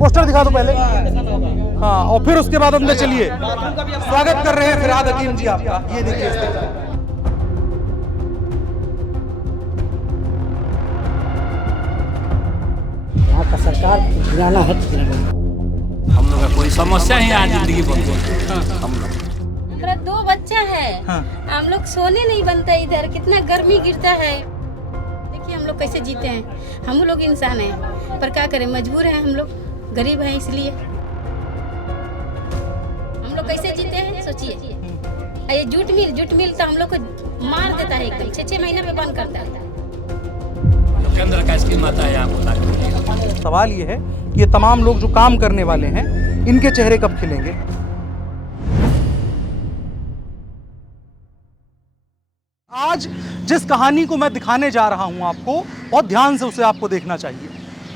Poster दिखा दो पहले। हाँ, और फिर उसके बाद अंदर चलिए। स्वागत कर रहे हैं फिरहाद हकीम जी आपका। ये देखिए स्थिति। यहाँ का सरकार गिराना है। हम लोग का कोई समस्या ही आज जिंदगी बन गई। हम लोग मेरा 2 बच्चा है। हाँ। हम लोग सोने नहीं बनता इधर, कितना गर्मी गिरता है। देखिए हम लोग कैसे जीते हैं। हम लोग इंसान हैं, पर क्या करें, मजबूर हैं, हम लोग गरीब हैं, इसलिए हम लोग कैसे जीते हैं सोचिए। ये जूट मिल तो हम लोग को मार देता है एकदम, 6 महीना पे बंद करता है। केंद्र का स्कीम आता है आपको लागू। सवाल ये है कि ये तमाम लोग जो काम करने वाले हैं, इनके चेहरे कब खिलेंगे। आज जिस कहानी को मैं दिखाने जा रहा हूं आपको, बहुत ध्यान से उसे आपको देखना चाहिए।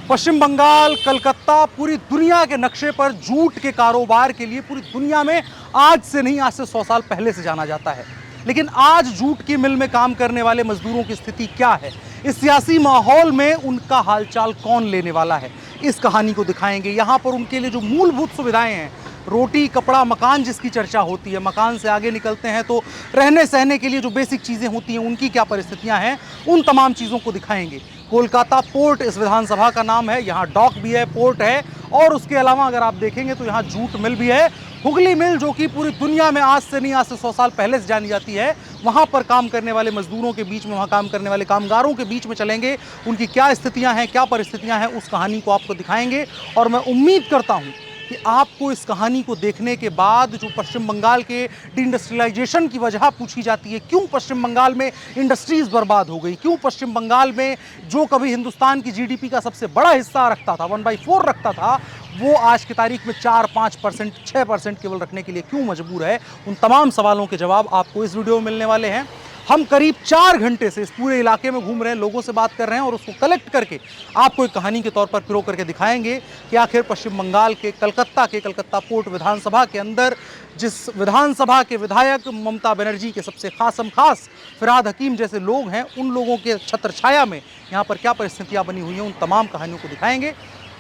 पश्चिम बंगाल, कलकत्ता, पूरी दुनिया के नक्शे पर जूट के कारोबार के लिए पूरी दुनिया में आज से नहीं, आज से 100 साल पहले से जाना जाता है। लेकिन आज जूट की मिल में काम करने वाले मजदूरों की स्थिति क्या है, इस सियासी माहौल में उनका हालचाल कौन लेने वाला है, इस कहानी को दिखाएंगे। यहाँ पर उनके लिए जो मूलभूत सुविधाएं हैं, रोटी, कपड़ा, मकान जिसकी चर्चा होती है, मकान से आगे निकलते हैं तो रहने सहने के लिए जो बेसिक चीज़ें होती हैं, उनकी क्या परिस्थितियां हैं, उन तमाम चीज़ों को दिखाएंगे। कोलकाता पोर्ट इस विधानसभा का नाम है। यहाँ डॉक भी है, पोर्ट है, और उसके अलावा अगर आप देखेंगे तो यहाँ जूट मिल भी है। हुगली मिल, जो कि पूरी दुनिया में आज से नहीं, आज से 100 साल पहले से जानी जाती है। वहाँ पर काम करने वाले मजदूरों के बीच में, वहाँ काम करने वाले कामगारों के बीच में चलेंगे। उनकी क्या स्थितियाँ हैं, क्या परिस्थितियाँ हैं, उस कहानी को आपको दिखाएंगे। और मैं उम्मीद करता हूँ कि आपको इस कहानी को देखने के बाद जो पश्चिम बंगाल के डिइंडस्ट्रियलाइजेशन की वजह पूछी जाती है, क्यों पश्चिम बंगाल में इंडस्ट्रीज़ बर्बाद हो गई, क्यों पश्चिम बंगाल में जो कभी हिंदुस्तान की जीडीपी का सबसे बड़ा हिस्सा रखता था, 1/4 रखता था, वो आज की तारीख में 4-5%, 6% केवल रखने के लिए क्यों मजबूर है, उन तमाम सवालों के जवाब आपको इस वीडियो में मिलने वाले हैं। हम करीब 4 घंटे से इस पूरे इलाके में घूम रहे हैं, लोगों से बात कर रहे हैं और उसको कलेक्ट करके आपको एक कहानी के तौर पर पिरो करके दिखाएंगे कि आखिर पश्चिम बंगाल के कलकत्ता पोर्ट विधानसभा के अंदर जिस विधानसभा के विधायक ममता बनर्जी के सबसे खास फिरहाद हकीम जैसे लोग हैं, उन लोगों के छत्र छाया में यहाँ पर क्या परिस्थितियाँ बनी हुई हैं, उन तमाम कहानियों को दिखाएंगे।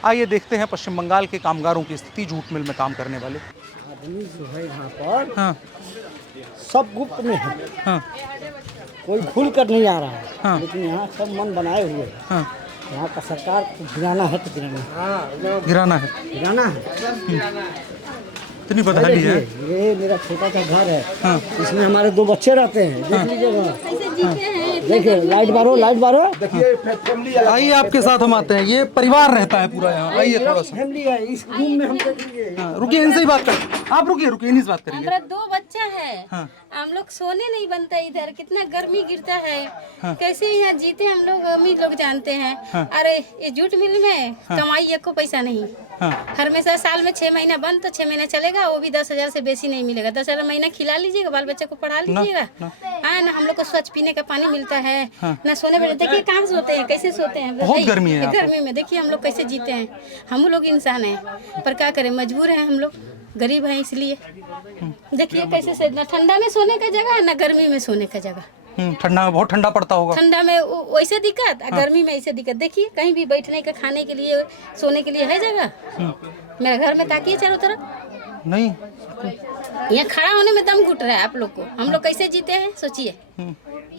आइए देखते हैं पश्चिम बंगाल के कामगारों की स्थिति, जूट मिल में काम करने वाले। आदमी जो है यहाँ पर हाँ सब गुप्त में है। हाँ कोई खुल कर नहीं आ रहा है। हाँ। लेकिन यहाँ सब मन बनाए हुए हैं। हाँ, यहाँ का सरकार को गिराना है तो गिराना है। गिराना है। इतनी बदहाली है। ये मेरा छोटा सा घर है। हाँ। इसमें हमारे 2 बच्चे रहते हैं। देख लीजिएगा। कैसे जीते हैं। देखिए लाइट बारो। आइए आपके साथ हम आते हैं। ये परिवार रहता है पूरा यहाँ। आइए थोड़ा सा। फैमिली है। इस रूम में हम देखेंगे। हाँ, रुकिए, इनसे ही बात करें। आप रुकिए, इन्हीं से बात करेंगे। मेरा 2 बच्चा है। हाँ। हम लोग सोने नहीं बनता इधर, कितना गर्मी गिरता है। हाँ। कैसे यहाँ जीते हम लोग, अमीर लोग जानते हैं। हाँ। अरे ये जूट मिल में कमाई एक को पैसा नहीं। हाँ। हमेशा साल में 6 महीना बंद, तो 6 महीना चलेगा, वो भी 10,000 से बेसी नहीं मिलेगा। 10,000 महीना खिला लीजिएगा, बाल बच्चे को पढ़ा लीजिएगा। हाँ ना, हम लोग को स्वच्छ पीने का पानी मिलता है। हाँ। ना सोने में, देखिए कहाँ सोते हैं, कैसे सोते हैं। बहुत गर्मी है यहाँ पर। गर्मी में देखिए हम लोग कैसे जीते हैं। हम लोग इंसान हैं, पर क्या करें, मजबूर हैं, हम लोग गरीब हैं, इसलिए देखिए कैसे से, ना ठंडा में सोने का जगह, ना गर्मी में सोने का जगह। ठंडा में बहुत ठंडा पड़ता होगा। ठंडा में वैसे दिक्कत, गर्मी में ऐसे दिक्कत। देखिए कहीं भी बैठने का, खाने के लिए, सोने के लिए है जगह। मेरे घर में ताकिए चारों तरफ, नहीं, यहाँ खड़ा होने में दम घुट रहा है आप लोग को। हम लोग कैसे जीते हैं सोचिए।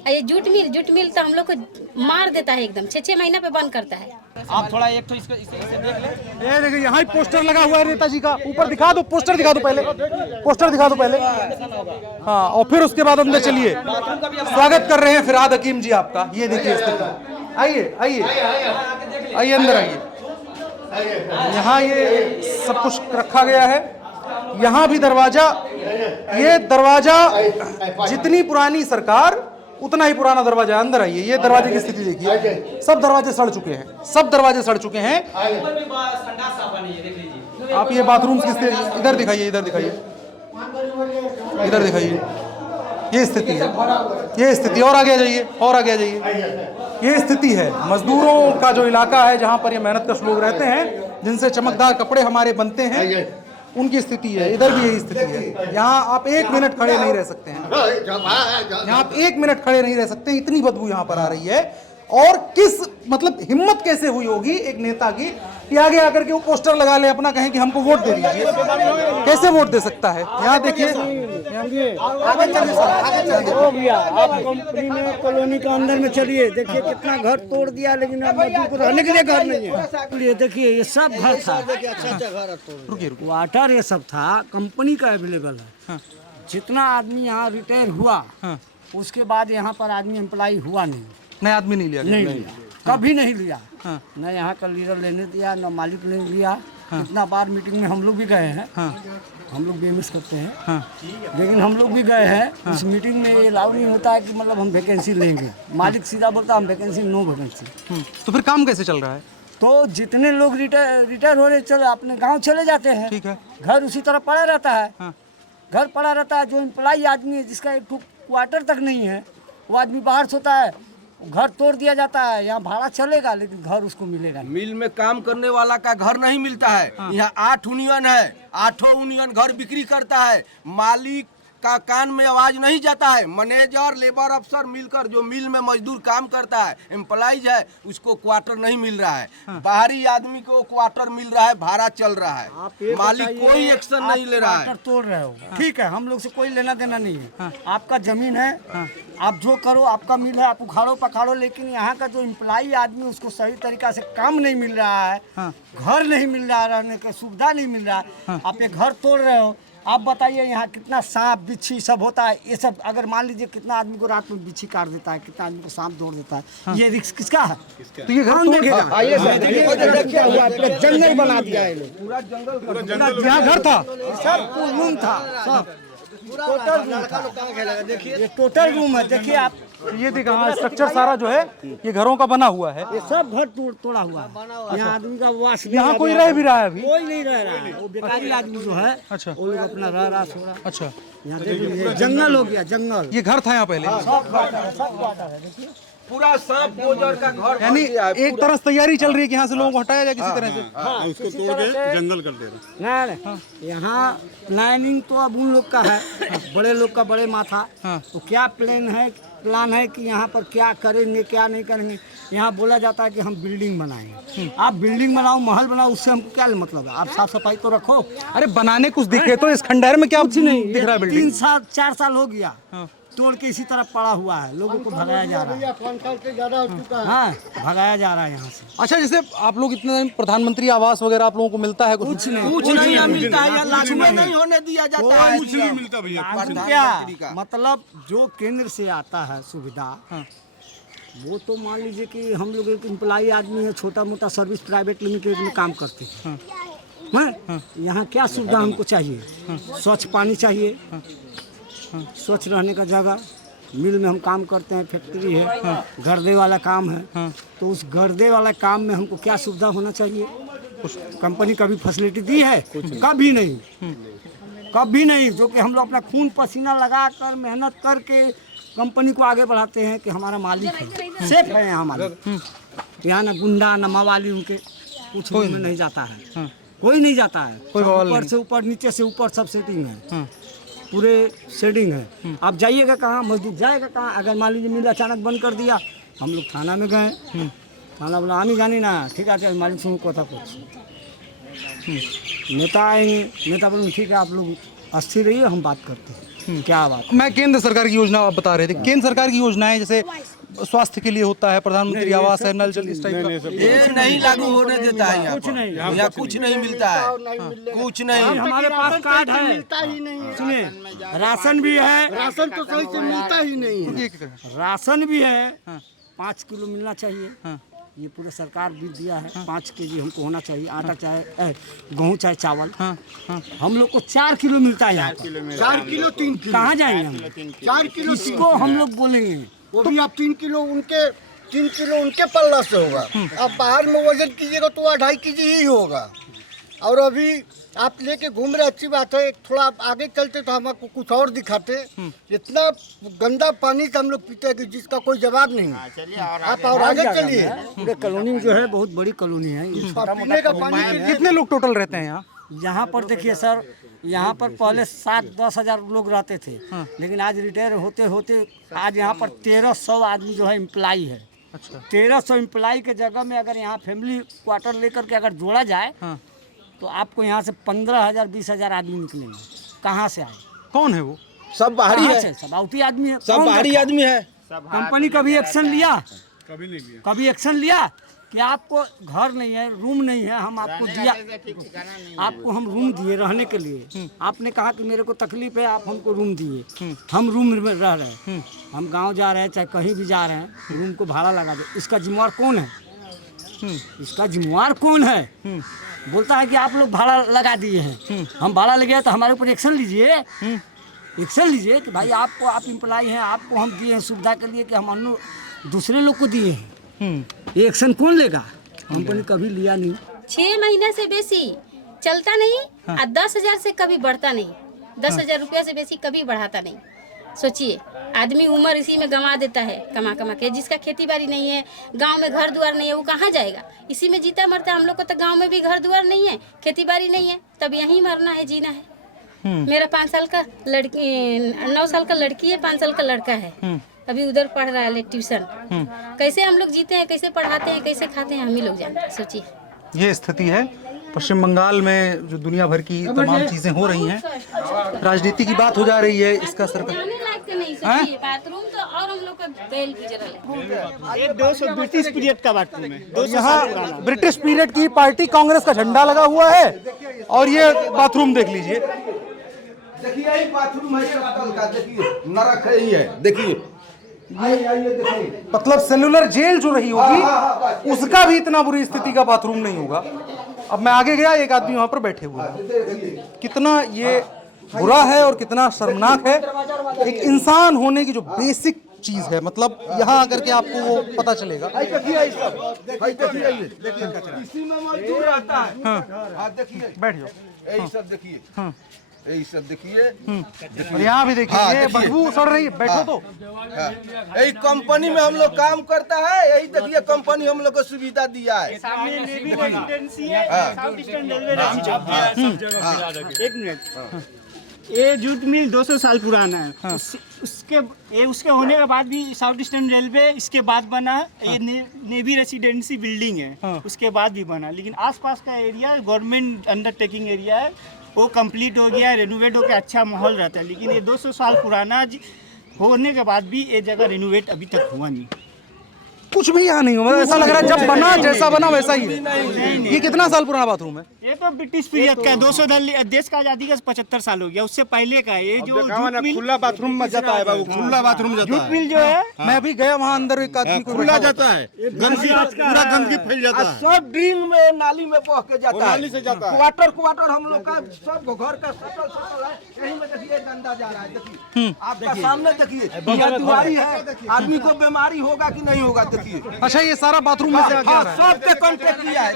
ये जूट मिल तो हम लोग को मार देता है एकदम, 6 महीना पे बंद करता है। आप थोड़ा एक तो इसे देख ले। ये देखिए यहाँ पोस्टर लगा हुआ है नेताजी का। ऊपर दिखा दो, पोस्टर दिखा दो पहले। पोस्टर दिखा दो पहले। हाँ, और फिर उसके बाद अंदर चलिए। स्वागत कर रहे हैं फिरहाद हकीम जी आपका। ये देखिए स्थिति। आइए अंदर आइए। यहाँ ये सब कुछ रखा गया है। यहाँ भी दरवाजा, ये दरवाजा जितनी पुरानी सरकार उतना ही पुराना दरवाजा। अंदर आइए। ये दरवाजे की स्थिति देखिए, सब दरवाजे सड़ चुके हैं। आप ये बाथरूम की स्थिति इधर दिखाइए। ये स्थिति और आगे आ जाइए। ये स्थिति है मजदूरों का जो इलाका है, जहाँ पर ये मेहनतकश लोग रहते हैं, जिनसे चमकदार कपड़े हमारे बनते हैं, उनकी स्थिति है। इधर भी यही स्थिति है। यहाँ आप 1 मिनट खड़े नहीं रह सकते हैं। यहाँ आप 1 मिनट खड़े नहीं रह सकते, इतनी बदबू यहाँ पर आ रही है। और किस मतलब हिम्मत कैसे हुई होगी एक नेता की कि आगे आकर के वो पोस्टर लगा ले अपना, कहें कि हमको वोट दे दीजिए। कैसे वोट दे सकता है? यहाँ देखिए, हो गया। आप कंपनी में कॉलोनी के अंदर में चलिए, देखिए कितना घर तोड़ दिया, लेकिन अब मजदूर को रहने के लिए घर नहीं है। ये देखिए, ये सब घर था, रुकिए वाटर ये सब था, कंपनी का अवेलेबल है। जितना आदमी यहाँ रिटायर हुआ, उसके बाद यहाँ पर आदमी एम्प्लॉय हुआ नहीं, नया आदमी नहीं लिया गया। नहीं लिया, कभी नहीं लिया। न यहाँ का लीडर लेने दिया, न मालिक ने लिया। इतना बार मीटिंग में हम लोग भी गए हैं, हम लोग BMS करते हैं, लेकिन हम लोग भी गए हैं। उस मीटिंग में ये अलाउ नहीं होता है कि मतलब हम वैकेंसी लेंगे। मालिक सीधा बोलता हम वैकेंसी, नो वैकेंसी। तो फिर काम कैसे चल रहा है? तो जितने लोग रिटायर हो रहे, चलो अपने गाँव चले जाते हैं। ठीक है। घर उसी तरह पड़ा रहता है, घर पड़ा रहता है। जो एम्प्लॉय आदमी है, जिसका एक क्वार्टर तक नहीं है, वो आदमी बाहर सोता है, घर तोड़ दिया जाता है। यहाँ भाड़ा चलेगा, लेकिन घर उसको मिलेगा नहीं। मिल में काम करने वाला का घर नहीं मिलता है। यहाँ 8 यूनियन है, 8 यूनियन घर बिक्री करता है। मालिक का कान में आवाज नहीं जाता है। मैनेजर, लेबर अफसर मिलकर जो मिल में मजदूर काम करता है, एम्प्लॉइज है, उसको क्वार्टर नहीं मिल रहा है। बाहरी आदमी को क्वार्टर मिल रहा है, भाड़ा चल रहा है। मालिक कोई एक्शन नहीं ले रहा है। क्वार्टर तोड़ रहे हो, ठीक है, हम लोग से कोई लेना देना नहीं है। आपका जमीन है, आप जो करो, आपका मिल है, आप उखाड़ो पखाड़ो, लेकिन यहाँ का जो एम्प्लॉय आदमी, उसको सही तरीका से काम नहीं मिल रहा है, घर नहीं मिल रहा है, रहने का सुविधा नहीं मिल रहा है। आप ये घर तोड़ रहे हो। आप बताइए यहाँ कितना सांप बिच्छी सब होता है। ये सब अगर मान लीजिए कितना आदमी को रात में बिच्छी काट देता है, कितना आदमी को सांप दौड़ देता है, ये रिस्क किसका है? तो ये घर कौन देखेगा? जंगल बना दिया है लोग। यहाँ घर था, सब रूम था, सब टोटल रूम था। देखिए, ये टोटल रूम है। देखिए आप, ये देखा, हाँ, स्ट्रक्चर सारा जो है ये घरों का बना हुआ है। ये सब घर तोड़ा हुआ है। यहाँ आदमी का वास, यहाँ कोई रह भी रहा है अभी? कोई नहीं रह रहा है। वो बेकारी आदमी जो है, अच्छा। वो लोग अपना रह रहा सो रहा। अच्छा, यहाँ देख लीजिए, जंगल हो गया, जंगल। ये घर था यहाँ पहले? सब क्वार्टर है, देखिए। पूरा सांप गोजर का घर यानी एक तरह से तैयारी चल रही है कि यहाँ से लोगों को हटाया जाए किसी तरह से। उसको तोड़ के जंगल कर दे रहे। नहीं, यहाँ प्लानिंग तो अब उन लोग का है, बड़े लोग का, बड़े माथा। तो क्या प्लान है कि यहाँ पर क्या करेंगे, क्या नहीं करेंगे। यहाँ बोला जाता है कि हम बिल्डिंग बनाएंगे। आप बिल्डिंग बनाओ, महल बनाओ, उससे हमको क्या मतलब है? आप साफ सफाई तो रखो। अरे बनाने कुछ दिखे तो इस खंडहर में क्या कुछ नहीं दिख रहा है? बिल्डिंग 3 साल 4 साल हो गया तोड़ के इसी तरह पड़ा हुआ है। लोगों को भगाया जा रहा है। 5 साल से ज्यादा हो चुका है। हाँ, भगाया जा रहा है यहाँ से। अच्छा, जैसे आप लोग इतने दिन प्रधानमंत्री आवास वगैरह आप लोगों को मिलता है? कुछ नहीं मिलता है। लागू नहीं होने दिया जाता है। कुछ नहीं मिलता भैया। क्या मतलब जो केंद्र से आता है सुविधा, वो तो मान लीजिए कि हम लोग एक एम्प्लॉय आदमी है, छोटा मोटा सर्विस प्राइवेट लिमिटेड में काम करते हैं। यहाँ क्या सुविधा हमको चाहिए? स्वच्छ पानी चाहिए, स्वच्छ रहने का जगह। मिल में हम काम करते हैं, फैक्ट्री है, गर्दे वाला काम है। तो उस गर्दे वाला काम में हमको क्या सुविधा होना चाहिए? कंपनी कभी फैसिलिटी दी है? कभी नहीं, कभी नहीं। जो कि हम लोग अपना खून पसीना लगा कर, मेहनत करके कंपनी को आगे बढ़ाते हैं कि हमारा मालिक है, सेफ है यहाँ मालिक। यहाँ ना गुंडा ना मवाली, उनके कुछ में नहीं जाता है, कोई नहीं जाता है। ऊपर से ऊपर, नीचे से ऊपर, सब सेटिंग है, पूरे शेडिंग है। आप जाइएगा कहाँ, मजदूर जाएगा कहाँ? अगर मान लीजिए मिल अचानक बंद कर दिया, हम लोग थाना में गए, थाना बोला आनी जानी ना, ठीक है मालिक सुनो कथा कुछ। नेता आएंगे, नेता बोलेंगे ठीक है आप लोग अस्थिर रहिए, हम बात करते हैं। क्या बात? मैं केंद्र सरकार की योजना आप बता रहे थे। केंद्र सरकार की योजनाएं जैसे स्वास्थ्य के लिए होता है, प्रधानमंत्री आवास है, नल जल, इस टाइप का ये नहीं लागू होने देता है। यहाँ कुछ नहीं, यहाँ कुछ नहीं मिलता है, कुछ नहीं। हमारे पास कार्ड है, मिलता ही नहीं। सुनिए, राशन भी है, राशन तो सही से मिलता ही नहीं। राशन भी है, 5 किलो मिलना चाहिए। ये पूरा सरकार भी दिया है, 5 केजी हमको होना चाहिए। आटा चाहे गेहूँ चाहे चावल। हम लोग को 4 किलो मिलता है यहाँ। 4 किलो 3 किलो कहाँ जाएंगे हम? 4 किलो इसको हम लोग बोलेंगे, वो भी आप 3 किलो उनके 3 किलो उनके पल्ला से होगा। अब बाहर में वजन कीजिएगा तो 2.5 केजी ही होगा। और अभी आप लेके घूम रहे, अच्छी बात है। थोड़ा आगे चलते तो हम आपको कुछ और दिखाते। इतना गंदा पानी से हम लोग पीते हैं कि जिसका कोई जवाब नहीं। आप और आगे चलिए। पूरे कॉलोनी जो है बहुत बड़ी कॉलोनी है। पीने का पानी कितने लोग टोटल रहते हैं यहाँ? यहाँ पर देखिए सर, यहाँ पर पहले 7-10 हज़ार लोग रहते थे, लेकिन आज रिटायर होते होते आज यहाँ पर 1300 आदमी जो है एम्प्लॉय है। अच्छा। 1300 एम्प्लाई के जगह में अगर यहाँ फैमिली क्वार्टर लेकर के अगर जोड़ा जाए हाँ। तो आपको यहाँ से 15,000 20,000 आदमी निकलेंगे। कहाँ से आए? कौन है वो? सब बाहरी कहाँ है, से? सब आउटी आदमी है। सब कौन बाहरी रखा? आदमी है। कंपनी कभी एक्शन लिया? कभी एक्शन लिया कि आपको घर नहीं है, रूम नहीं है, हम आपको दिया, आपको हम रूम दिए रहने के लिए। आपने कहा कि मेरे को तकलीफ है, आप हमको रूम दिए, हम रूम में रह रहे हैं, हम गांव जा रहे हैं चाहे कहीं भी जा रहे हैं, रूम को भाड़ा लगा दे, इसका जिम्मेवार कौन है? इसका जिम्मेवार कौन है? बोलता है कि आप लोग भाड़ा लगा दिए हैं, हम भाड़ा लगे तो हमारे ऊपर एक्शन लीजिए, एक्शन लीजिए कि भाई आपको, आप एम्प्लॉय हैं, आपको हम दिए हैं सुविधा के लिए कि हम अन्य दूसरे लोग को दिए हैं। ये एक्शन कौन लेगा? कंपनी कभी लिया नहीं। 6 महीने से बेसी चलता नहीं। हाँ। 10,000 से कभी बढ़ता नहीं, 10,000 रुपया से बेसी कभी बढ़ाता नहीं। सोचिए, आदमी उम्र इसी में गंवा देता है कमा कमा के। जिसका खेती बाड़ी नहीं है, गांव में घर द्वार नहीं है, वो कहाँ जाएगा? इसी में जीता मरता है। हम लोग को तो गांव में भी घर द्वार नहीं है, खेती बाड़ी नहीं है, तब यहीं मरना है, जीना है। मेरा 5 साल का लड़की, 9 साल का लड़की है, 5 साल का लड़का है, अभी उधर पढ़ रहा है ट्यूशन। कैसे हम लोग जीते हैं, कैसे पढ़ाते हैं, कैसे खाते हैं, हम ही लोग जानते हैं। सोचिए, ये स्थिति है पश्चिम बंगाल में, जो दुनिया भर की तमाम चीजें हो रही हैं, राजनीति की बात हो जा रही है, इसका सरकार जाने लायक तो नहीं। सोचिए, बाथरूम तो और हम लोग का गैल गुजरल है। ये 200 ब्रिटिश पीरियड का बाथरूम है। और यहाँ ब्रिटिश पीरियड की पार्टी कांग्रेस का झंडा लगा हुआ है, और ये बाथरूम देख लीजिए। देखिए यही बाथरूम है सब का, देखिए नरक है, ही है, देखिए आइए देखिए। मतलब सेलुलर जेल जो रही होगी, उसका भी इतना बुरी स्थिति का बाथरूम नहीं होगा। अब मैं आगे गया, एक आदमी वहां पर बैठे हुए हैं। कितना ये बुरा है और कितना शर्मनाक है। एक इंसान होने की जो बेसिक चीज है, मतलब यहाँ आकर के आपको वो पता चलेगा। इसी में मजदूर रहता है। हाँ देखिए, बैठ जाओ। यही सब देखिए, यही सब देखिए, और यहाँ भी देखिए, हाँ, ये देखिए। बदबू सड़ रही है। बैठो तो। हाँ, यही कंपनी में हम लोग काम करता है, यही देखिए कंपनी हम लोग को सुविधा दिया है। एक मिनट, ये जूट मिल 200 साल पुराना है। उसके होने के बाद भी साउथ ईस्टर्न रेलवे इसके बाद बना। ये नेवी रेसिडेंसी बिल्डिंग है, उसके बाद भी बना। लेकिन आसपास का एरिया गवर्नमेंट अंडरटेकिंग एरिया है, वो कंप्लीट हो गया है, रेनोवेट होकर अच्छा माहौल रहता है। लेकिन ये 200 साल पुराना होने के बाद भी ये जगह रेनोवेट अभी तक हुआ नहीं। कुछ भी यहाँ नहीं हुआ, ऐसा लग रहा है जब बना जैसा बना वैसा ही है। ये कितना साल पुराना बाथरूम है? ये तो ब्रिटिश पीरियड का है। 200 देश का आजादी का 75 साल हो गया, उससे पहले का है। ये जो खुला बाथरूम में जाता है बाबू, खुला बाथरूम जाता जूट है। मिल जो है, मैं भी गया वहाँ अंदर, एक आदमी को खुला जाता है, गंदगी पूरा गंदगी फैल जाता है। सब ड्रिंग में नाली में बह के जाता है, नाली से जाता है। क्वार्टर हम लोग का सब घर का सटल है, यही में देखिए गंदा जा रहा है। देखिए आपका सामने देखिए, यह दुआरी है, आदमी को बीमारी होगा कि नहीं होगा देखिए। अच्छा, ये सारा बाथरूम में से आके आ रहा है। सबके कांटेक्ट किया है,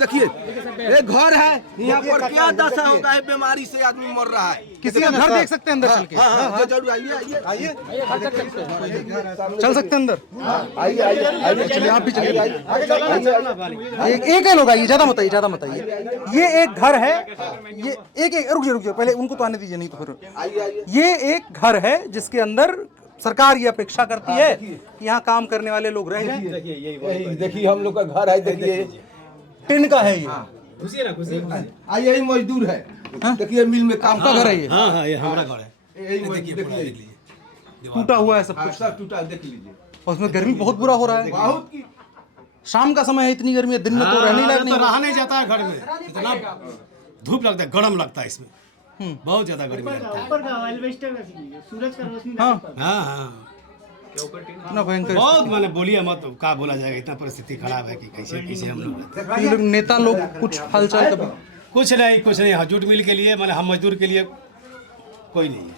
देखिए ये घर है, यहाँ पर क्या दशा होता है, बीमारी से आदमी मर रहा है। किसी का घर देख सकते हैं अंदर चल के? हाँ, जरूर आइए आइए चल सकते हैं अंदर? आइए आइए, चलिए, आप भी चलिए। एक ही लोग आइए, ज्यादा मत आइए, ज्यादा मत आइए। ये एक घर है, ये एक रुक जाइए, पहले उनको तो आने दीजिए, नहीं तो फिर। ये एक घर है जिसके अंदर सरकार ये अपेक्षा करती है कि यहाँ काम करने वाले लोग रह जाएं। देखिए हम लोग का घर है, देखिए टिन का है ये। आइए यही मजदूर है, देखिए मिल में काम का घर है ये। हाँ, ये हमारा घर है। यही मजदूर, देखिए टूटा हुआ है सब कुछ, सब टूटा, देख लीजिए। और उसमें गर्मी बहुत बुरा हो रहा है। बहुत की शाम का समय है, इतनी गर्मी है, दिन में तो रहने लायक नहीं। रहा नहीं जाता है घर में, इतना धूप लगता है, गर्म लगता है इसमें, बहुत ज्यादा गर्मी लगता है। सूरज का रोशनी। हाँ हाँ, इतना भयंकर। बहुत मैंने बोलिए मत, क्या बोला जाएगा, इतना परिस्थिति खराब है कि कैसे कैसे हम लोग। ये लोग नेता लोग कुछ हालचाल कभी? कुछ नहीं, हाँ, जूट मिल के लिए मैंने, हम मजदूर के लिए कोई नहीं है,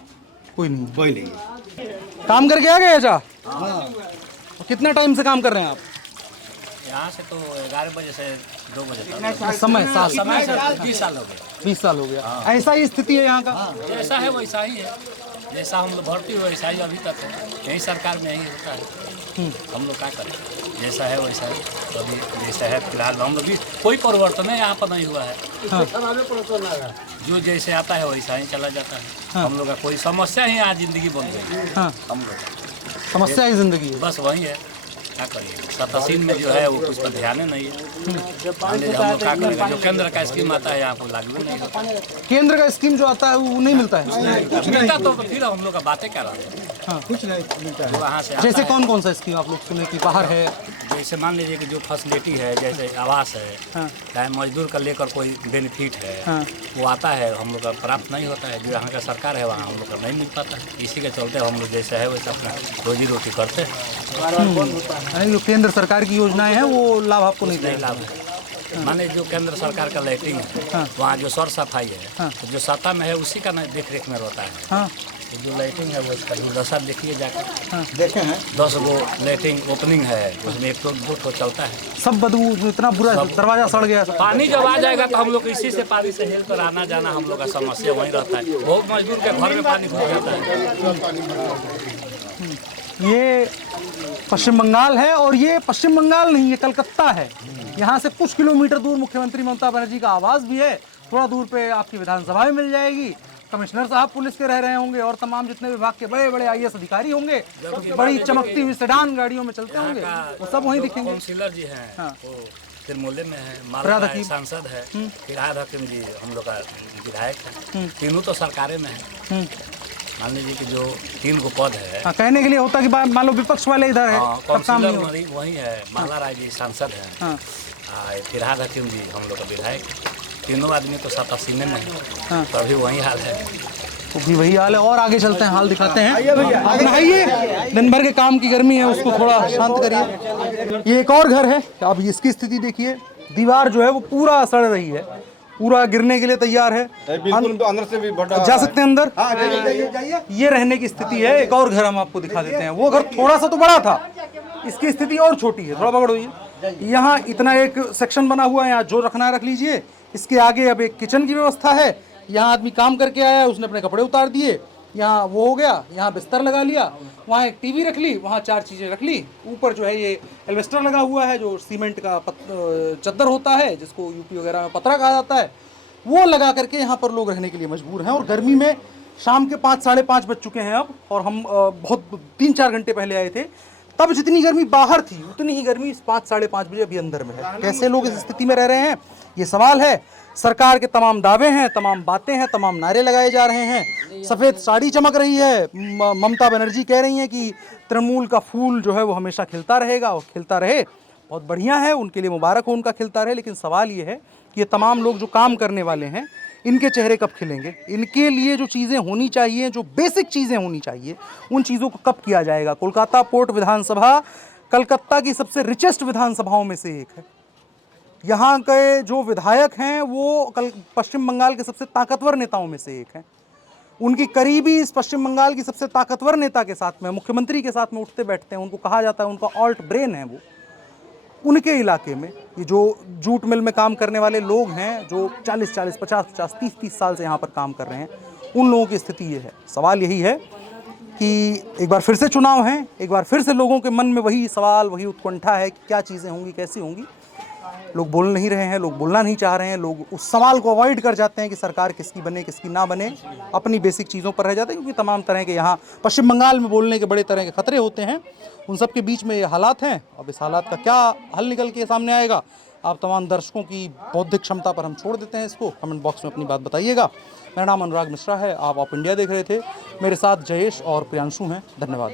कोई नहीं। कोई नहीं है। काम करके आ गए जा? कितना टाइम से काम कर रहे हैं आप? यहाँ से तो 11 बजे से 2 बजे तक। समय साल? समय से 20 साल हो गए। 20 साल हो गया। ऐसा ही स्थिति है यहाँ का? जैसा है वैसा ही है, जैसा हम लोग भर्ती हुए वैसा ही अभी तक है, यही सरकार में यही होता है। हम लोग क्या करें, जैसा है वैसा है, अभी जैसा है फिलहाल हम लोग भी कोई परिवर्तन है यहाँ पर नहीं हुआ है। जो जैसे आता है वैसा ही चला जाता है। हम लोग का कोई समस्या ही आज जिंदगी बन गई है हम लोग। समस्या ही जिंदगी है। बस वही है, क्या करिए। सतासीन में जो है वो कुछ पर ध्यान नहीं है। मान लीजिए हम लोग क्या करेंगे, जो केंद्र का स्कीम आता है यहाँ को लागू नहीं होता है। केंद्र का स्कीम जो आता है वो नहीं मिलता है। मिलता तो फिर हम लोग का बातें क्या रहा है। हाँ, कुछ नहीं मिलता है। वहाँ से जैसे कौन कौन सा स्कीम आप लोग सुने कि बाहर है? जैसे मान लीजिए कि जो फैसिलिटी है, जैसे आवास है, हाँ। चाहे मजदूर का लेकर कोई बेनिफिट है, हाँ। वो आता है, हम लोग का प्राप्त नहीं होता है। जो यहाँ का सरकार है वहाँ हम लोग का नहीं मिल पाता है। इसी के चलते हम लोग जैसे है वैसे अपना रोजी रोटी करते हैं। जो केंद्र सरकार की योजनाएं हैं वो लाभ आपको नहीं नहीं देगा। लाभ है। माने जो केंद्र सरकार का लैट्रिन है, वहाँ जो सर सफाई है, तो जो सत्ता में है उसी का देख रेख में रहता है। हाँ, जो लाइटिंग है वो इसका दुर्दशा देखिए जाकर। हाँ, देखे हैं 10 गो लाइटिंग ओपनिंग है, उसमें 1 2 ठो चलता है। सब बदबू, इतना बुरा दरवाजा सड़ गया। पानी जब आ जाएगा तो हम लोग इसी से पानी से हेल कर आना जाना हम लोग का समस्या वहीं रहता है। बहुत मजदूर के घर में पानी घुस जाता है। ये पश्चिम बंगाल है और ये पश्चिम बंगाल नहीं, ये कलकत्ता है। यहाँ से कुछ किलोमीटर दूर मुख्यमंत्री ममता बनर्जी का आवास भी है। थोड़ा दूर पे आपकी विधानसभा भी मिल जाएगी। कमिश्नर साहब पुलिस के रह रहे होंगे और तमाम जितने विभाग के बड़े बड़े IAS अधिकारी होंगे, बड़ी चमकती हुई सेडान गाड़ियों में चलते होंगे, वो सब वहीं दिखेंगे। काउंसिलर जी हैं, हाँ। वो तिरमूले में है, फिरहाद मालदा हकीम। सांसद है, फिरहाद हकीम जी हम लोग का विधायक है। तीनों तो सरकारें में है। मान लीजिए कि जो 3 गो पद है, हाँ, कहने के लिए होता कि मान लो विपक्ष वाले इधर है, हाँ, तब काम नहीं काउंसिलर होता। वही है, माला राय जी सांसद है, हाँ, फिरहाद हकीम जी हम लोग का विधायक। तीनों आदमी तो सतासीने में है, हाँ। तो अभी वही हाल है। तो भी वही हाल है। और आगे चलते हैं, हाल दिखाते हैं। आप नहाइए, दिन भर के काम की गर्मी है, उसको थोड़ा शांत करिए। ये एक और घर है, अब इसकी स्थिति देखिए। दीवार जो है वो पूरा सड़ रही है, पूरा गिरने के लिए तैयार है। बिल्कुल, तो अंदर से भी बड़ा जा सकते हैं अंदर। ये रहने की स्थिति है। एक और घर हम आपको दिखा देते हैं। वो घर थोड़ा सा तो बड़ा था, इसकी स्थिति और छोटी है, थोड़ा पकड़िए। यहाँ इतना एक सेक्शन बना हुआ है, यहाँ जो रखना है रख लीजिए। इसके आगे अब एक किचन की व्यवस्था है। यहाँ आदमी काम करके आया, उसने अपने कपड़े उतार दिए, यहाँ वो हो गया, यहाँ बिस्तर लगा लिया, वहाँ एक टीवी रख ली, वहाँ 4 चीज़ें रख ली। ऊपर जो है ये एल्वेस्टर लगा हुआ है, जो सीमेंट का चद्दर होता है, जिसको यूपी वगैरह में पतरा कहा जाता है, वो लगा करके यहाँ पर लोग रहने के लिए मजबूर हैं। और गर्मी में शाम के 5 साढ़े 5 बज चुके हैं अब, और हम बहुत 3-4 घंटे पहले आए थे, तब जितनी गर्मी बाहर थी उतनी ही गर्मी इस 5 साढ़े 5 बजे अभी अंदर में है। कैसे लोग इस स्थिति में रह रहे हैं, ये सवाल है। सरकार के तमाम दावे हैं, तमाम बातें हैं, तमाम नारे लगाए जा रहे हैं। सफ़ेद साड़ी चमक रही है। ममता बनर्जी कह रही हैं कि तृणमूल का फूल जो है वो हमेशा खिलता रहेगा और खिलता रहे। बहुत बढ़िया है, उनके लिए मुबारक हो, उनका खिलता रहे। लेकिन सवाल ये है कि ये तमाम लोग जो काम करने वाले हैं, इनके चेहरे कब खिलेंगे? इनके लिए जो चीज़ें होनी चाहिए, जो बेसिक चीज़ें होनी चाहिए, उन चीज़ों को कब किया जाएगा? कोलकाता पोर्ट विधानसभा कलकत्ता की सबसे रिचेस्ट विधानसभाओं में से एक है। यहाँ के जो विधायक हैं वो पश्चिम बंगाल के सबसे ताकतवर नेताओं में से एक हैं। उनकी करीबी इस पश्चिम बंगाल की सबसे ताकतवर नेता के साथ में, मुख्यमंत्री के साथ में उठते बैठते हैं। उनको कहा जाता है, उनका ऑल्ट ब्रेन है वो। उनके इलाके में ये जो जूट मिल में काम करने वाले लोग हैं, जो 40-40, 50-50, 30-30 साल से यहाँ पर काम कर रहे हैं, उन लोगों की स्थिति ये है। सवाल यही है कि एक बार फिर से चुनाव हैं, एक बार फिर से लोगों के मन में वही सवाल, वही उत्कंठा है कि क्या चीज़ें होंगी, कैसी होंगी। लोग बोल नहीं रहे हैं, लोग बोलना नहीं चाह रहे हैं, लोग उस सवाल को अवॉइड कर जाते हैं कि सरकार किसकी बने किसकी ना बने, अपनी बेसिक चीज़ों पर रह जाते हैं। क्योंकि तमाम तरह के यहाँ पश्चिम बंगाल में बोलने के बड़े तरह के खतरे होते हैं। उन सब के बीच में ये हालात हैं। अब इस हालात का क्या हल निकल के सामने आएगा, आप तमाम दर्शकों की बौद्धिक क्षमता पर हम छोड़ देते हैं इसको। कमेंट बॉक्स में अपनी बात बताइएगा। मेरा नाम अनुराग मिश्रा है, आप इंडिया देख रहे थे। मेरे साथ जयेश और प्रियांशु हैं। धन्यवाद।